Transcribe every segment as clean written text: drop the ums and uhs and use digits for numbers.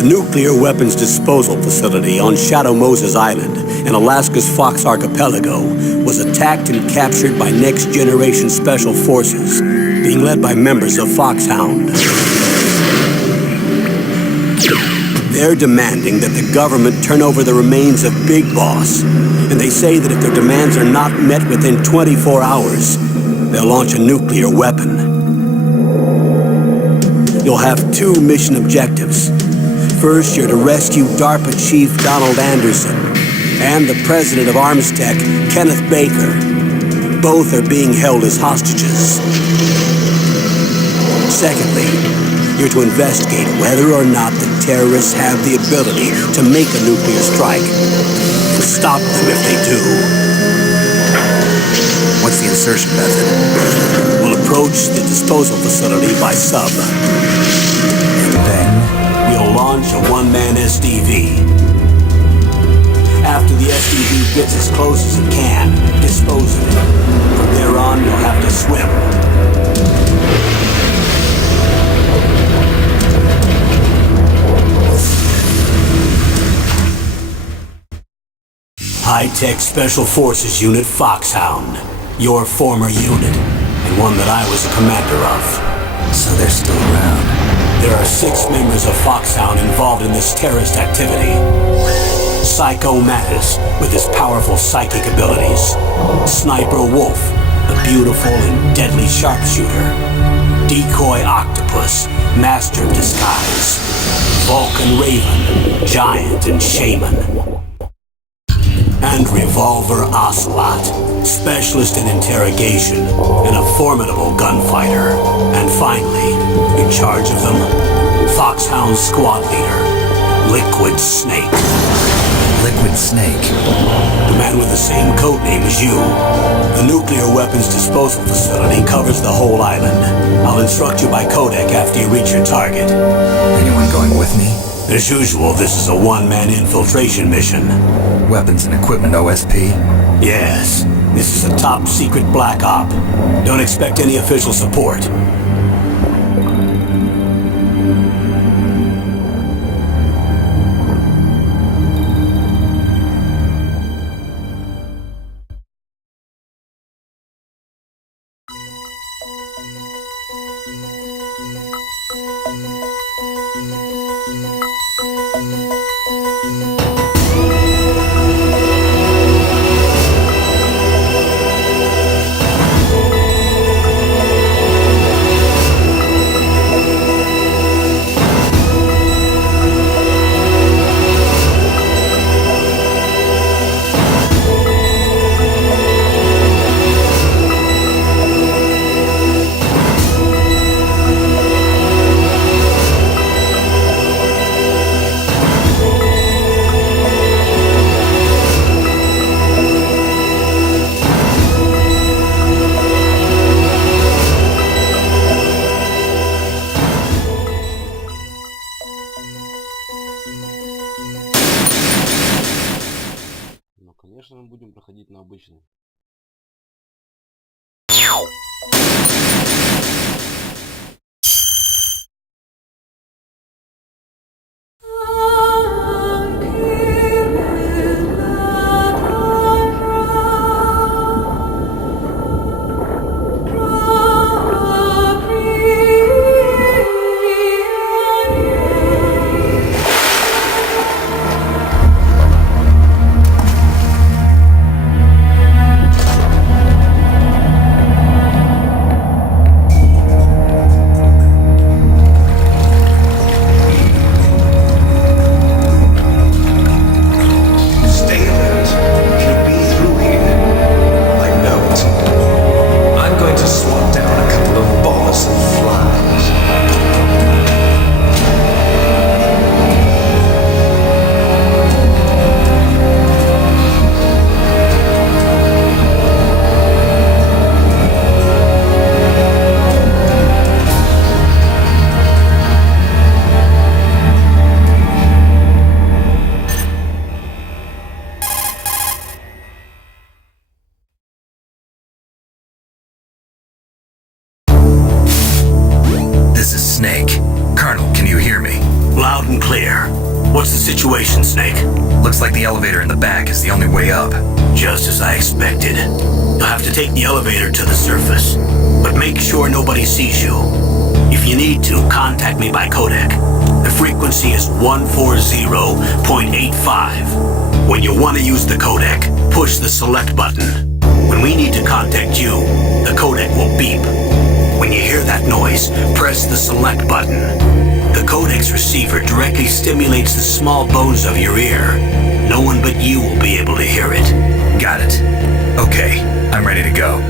The nuclear weapons disposal facility on Shadow Moses Island in Alaska's Fox Archipelago was attacked and captured by next-generation special forces, being led by members of Foxhound. They're demanding that the government turn over the remains of Big Boss, and they say that if their demands are not met within 24 hours, they'll launch a nuclear weapon. You'll have two mission objectives. First, you're to rescue DARPA Chief Donald Anderson and the president of Armstech, Kenneth Baker. Both are being held as hostages. Secondly, you're to investigate whether or not the terrorists have the ability to make a nuclear strike and stop them if they do. What's the insertion method? We'll approach the disposal facility by sub. And then? We'll launch a one-man SDV. After the SDV gets as close as it can, dispose of it. From there on, you'll have to swim. High-Tech Special Forces Unit Foxhound. Your former unit, and one that I was a commander of. So they're still around. There are 6 members of Foxhound involved in this terrorist activity. Psycho Mattis, with his powerful psychic abilities. Sniper Wolf, the beautiful and deadly sharpshooter. Decoy Octopus, master of disguise. Vulcan Raven, giant and shaman. And Revolver Ocelot, specialist in interrogation and a formidable gunfighter. And finally, in charge of them, Foxhound squad leader, Liquid Snake. Liquid Snake? The man with the same code name as you. The nuclear weapons disposal facility covers the whole island. I'll instruct you by codec after you reach your target. Anyone going with me? As usual, this is a one-man infiltration mission. Weapons and equipment OSP? Yes. This is a top-secret black op. Don't expect any official support. Конечно, мы будем проходить на обычный. situation, Snake? Looks like the elevator in the back is the only way up. Just as I expected. You'll have to take the elevator to the surface, but make sure nobody sees you. If you need to, contact me by codec. The frequency is 140.85. When you want to use the codec, push the select button. When we need to contact you, the codec will beep. When you hear that noise, press the select button. The codec's receiver directly stimulates the small bones of your ear. No one but you will be able to hear it. Got it. Okay, I'm ready to go.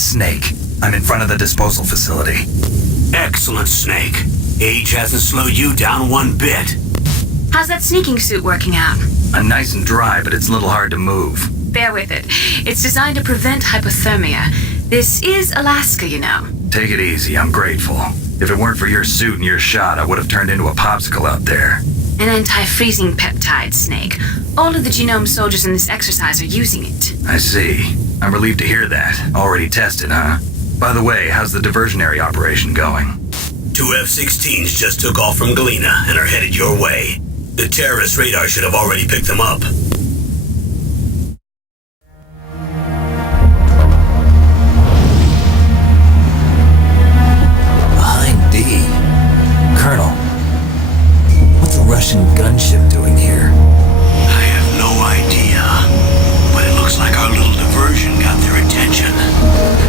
It's Snake. I'm in front of the disposal facility. Excellent, Snake. Age hasn't slowed you down one bit. How's that sneaking suit working out? I'm nice and dry, but it's a little hard to move. Bear with it. It's designed to prevent hypothermia. This is Alaska, you know. Take it easy, I'm grateful. If it weren't for your suit and your shot, I would have turned into a popsicle out there. An anti-freezing peptide, Snake. All of the genome soldiers in this exercise are using it. I see. I'm relieved to hear that. Already tested, huh? By the way, how's the diversionary operation going? 2 F-16s just took off from Galena and are headed your way. The terrorist radar should have already picked them up. Behind D. Colonel, what's a Russian gunship doing here? I have no idea, but it looks like our little diversion got their attention.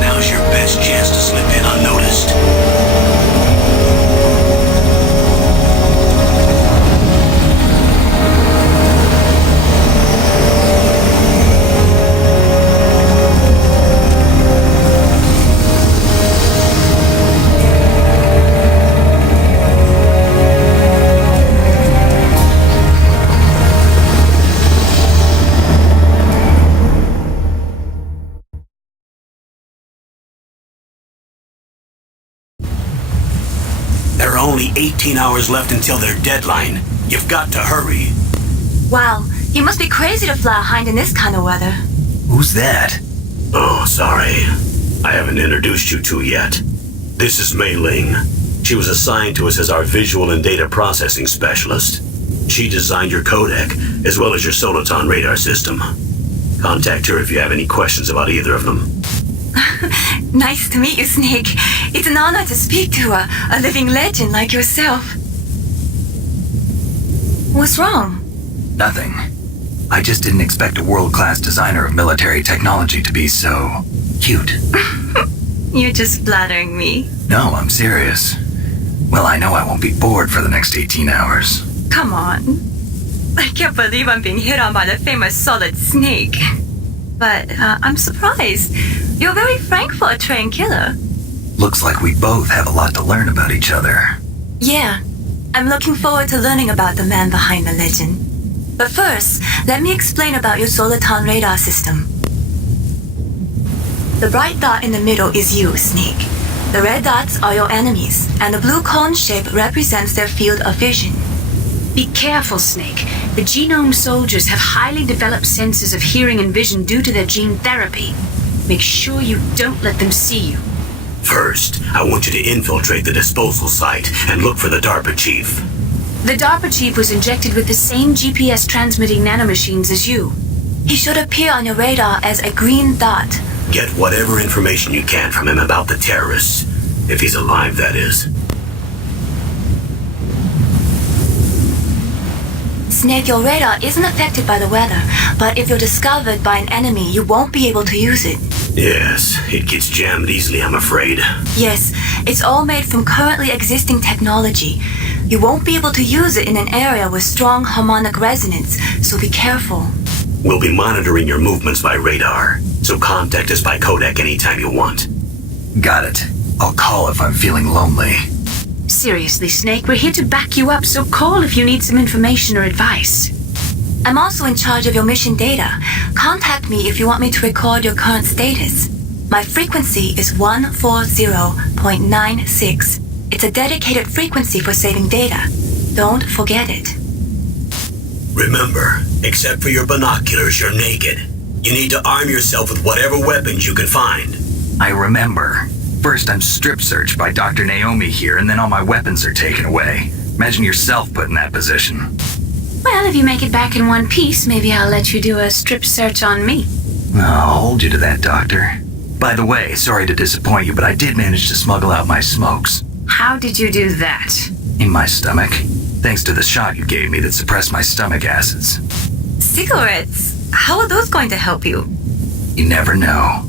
Now's your best chance to slip in unnoticed. There are only 18 hours left until their deadline. You've got to hurry. Wow, you must be crazy to fly a hind in this kind of weather. Who's that? Oh, sorry. I haven't introduced you to yet. This is Mei Ling. She was assigned to us as our visual and data processing specialist. She designed your codec, as well as your Soliton radar system. Contact her if you have any questions about either of them. Nice to meet you, Snake. It's an honor to speak to a living legend like yourself. What's wrong? Nothing. I just didn't expect a world-class designer of military technology to be so cute. You're just flattering me. No, I'm serious. Well, I know I won't be bored for the next 18 hours. Come on. I can't believe I'm being hit on by the famous Solid Snake. But I'm surprised. You're very frank for a trained killer. Looks like we both have a lot to learn about each other. Yeah, I'm looking forward to learning about the man behind the legend. But first, let me explain about your Soliton radar system. The bright dot in the middle is you, Snake. The red dots are your enemies, and the blue cone shape represents their field of vision. Be careful, Snake. The genome soldiers have highly developed senses of hearing and vision due to their gene therapy. Make sure you don't let them see you. First, I want you to infiltrate the disposal site and look for the DARPA chief. The DARPA chief was injected with the same GPS transmitting nanomachines as you. He should appear on your radar as a green dot. Get whatever information you can from him about the terrorists. If he's alive, that is. Snake, your radar isn't affected by the weather, but if you're discovered by an enemy, you won't be able to use it. Yes, it gets jammed easily, I'm afraid. Yes, it's all made from currently existing technology. You won't be able to use it in an area with strong harmonic resonance, so be careful. We'll be monitoring your movements by radar, so contact us by codec anytime you want. Got it. I'll call if I'm feeling lonely. Seriously, Snake, we're here to back you up, so call if you need some information or advice. I'm also in charge of your mission data. Contact me if you want me to record your current status. My frequency is 140.96. It's a dedicated frequency for saving data. Don't forget it. Remember, except for your binoculars, you're naked. You need to arm yourself with whatever weapons you can find. I remember. First, I'm strip searched by Dr. Naomi here, and then all my weapons are taken away. Imagine yourself put in that position. Well, if you make it back in one piece, maybe I'll let you do a strip search on me. I'll hold you to that, Doctor. By the way, sorry to disappoint you, but I did manage to smuggle out my smokes. How did you do that? In my stomach. Thanks to the shot you gave me that suppressed my stomach acids. Cigarettes? How are those going to help you? You never know.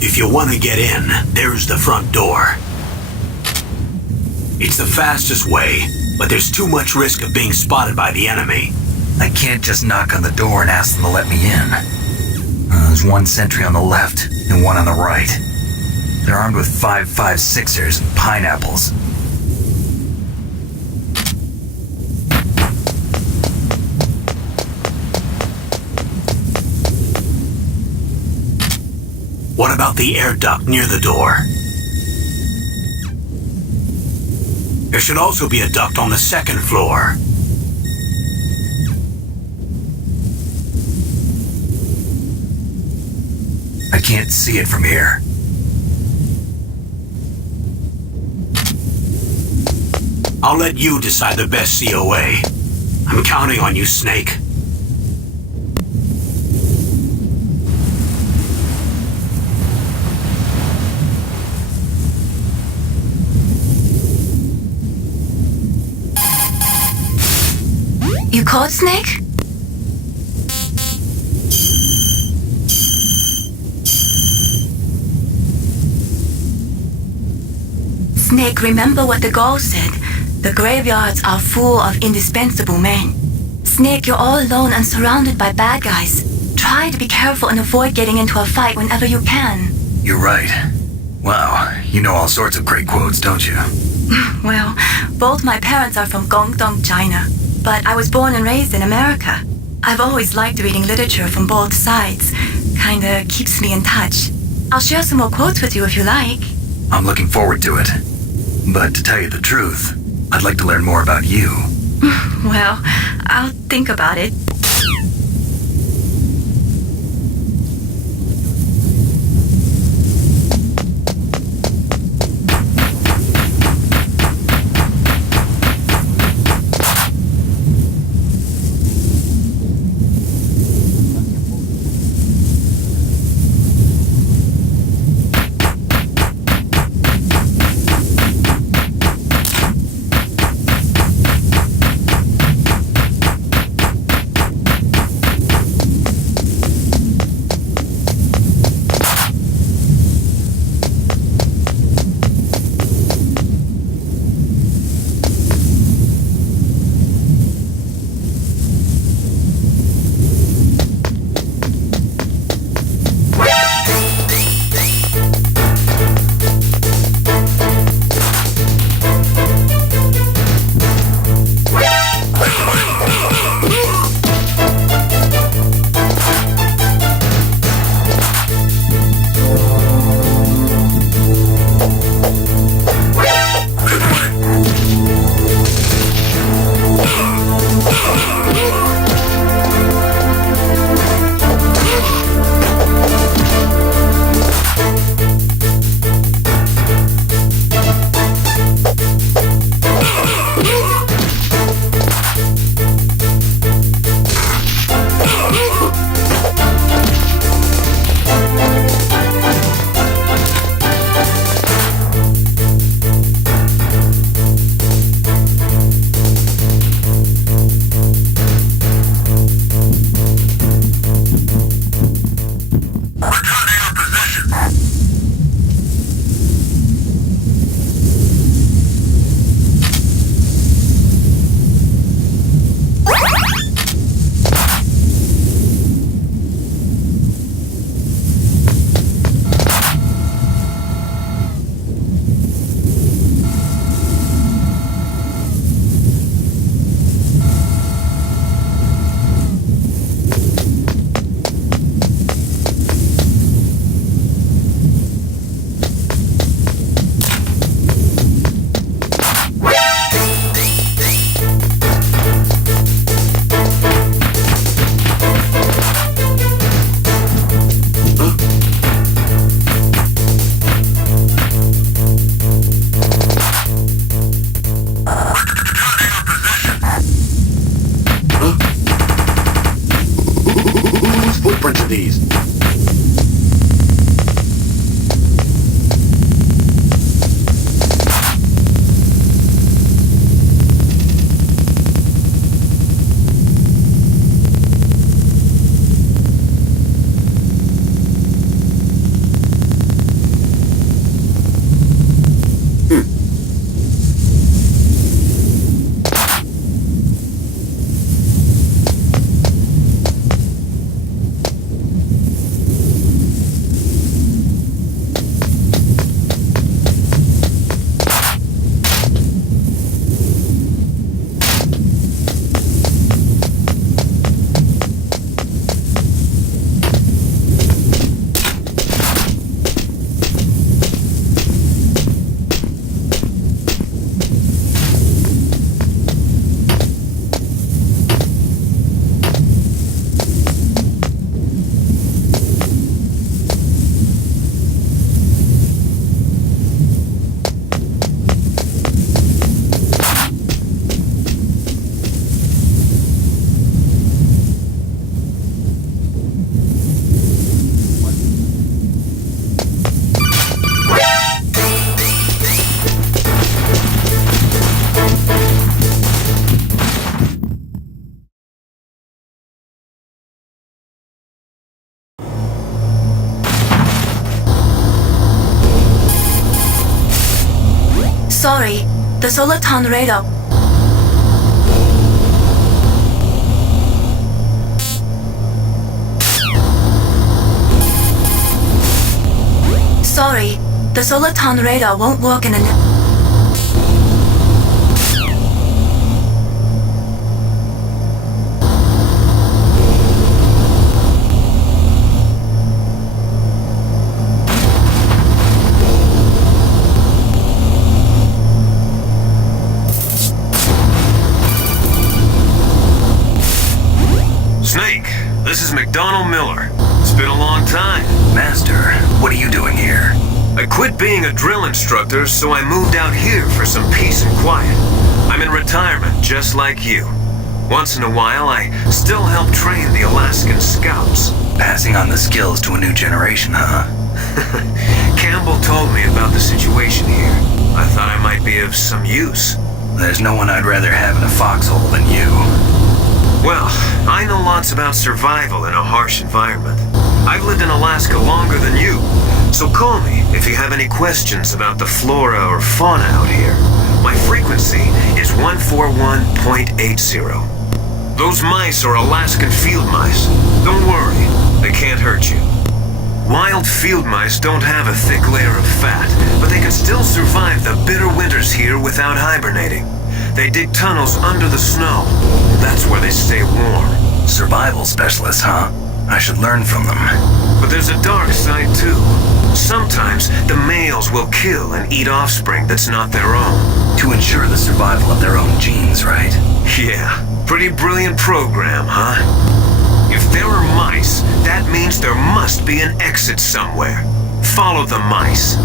If you want to get in, there's the front door. It's the fastest way. but there's too much risk of being spotted by the enemy. I can't just knock on the door and ask them to let me in. There's one sentry on the left and one on the right. They're armed with 5.56ers and pineapples. What about the air duct near the door? There should also be a duct on the second floor. I can't see it from here. I'll let you decide the best COA. I'm counting on you, Snake. You called, Snake? Snake, remember what the Gaul said. The graveyards are full of indispensable men. Snake, you're all alone and surrounded by bad guys. Try to be careful and avoid getting into a fight whenever you can. You're right. Wow, you know all sorts of great quotes, don't you? Well, both my parents are from Guangdong, China, but I was born and raised in America. I've always liked reading literature from both sides. Kinda keeps me in touch. I'll share some more quotes with you if you like. I'm looking forward to it. But to tell you the truth, I'd like to learn more about you. Well, I'll think about it. Sorry, the Soliton radar. Sorry, the Soliton radar won't work in a... Snake, this is McDonald Miller. It's been a long time. Master, what are you doing here? I quit being a drill instructor, so I moved out here for some peace and quiet. I'm in retirement, just like you. Once in a while, I still help train the Alaskan Scouts. Passing on the skills to a new generation, huh? Campbell told me about the situation here. I thought I might be of some use. There's no one I'd rather have in a foxhole than you. Well, I know lots about survival in a harsh environment. I've lived in Alaska longer than you, so call me if you have any questions about the flora or fauna out here. My frequency is 141.80. Those mice are Alaskan field mice. Don't worry, they can't hurt you. Wild field mice don't have a thick layer of fat, but they can still survive the bitter winters here without hibernating. They dig tunnels under the snow. That's where they stay warm. Survival specialists, huh? I should learn from them. But there's a dark side too. Sometimes the males will kill and eat offspring that's not their own. To ensure the survival of their own genes, right? Yeah, pretty brilliant program, huh? If there are mice, that means there must be an exit somewhere. Follow the mice.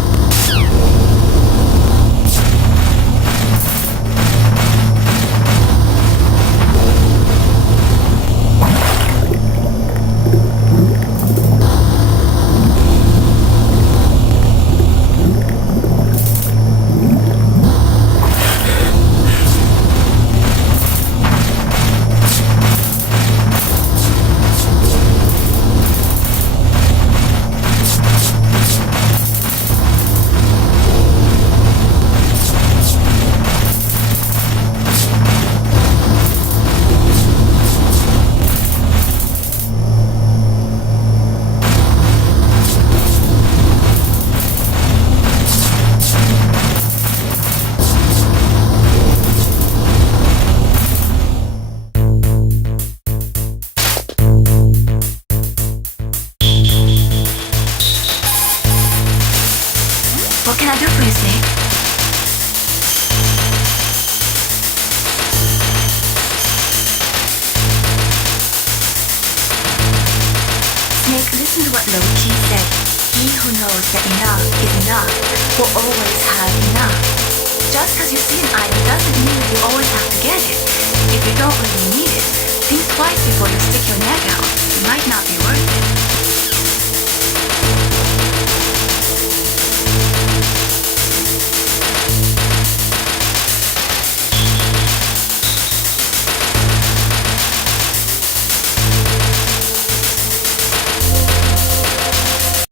What can I do for you, Snake? Snake, listen to what Loki said. He who knows that enough is enough will always have enough. Just because you see an item doesn't mean that you always have to get it. If you don't really need it, think twice before you stick your neck out. It might not be worth it.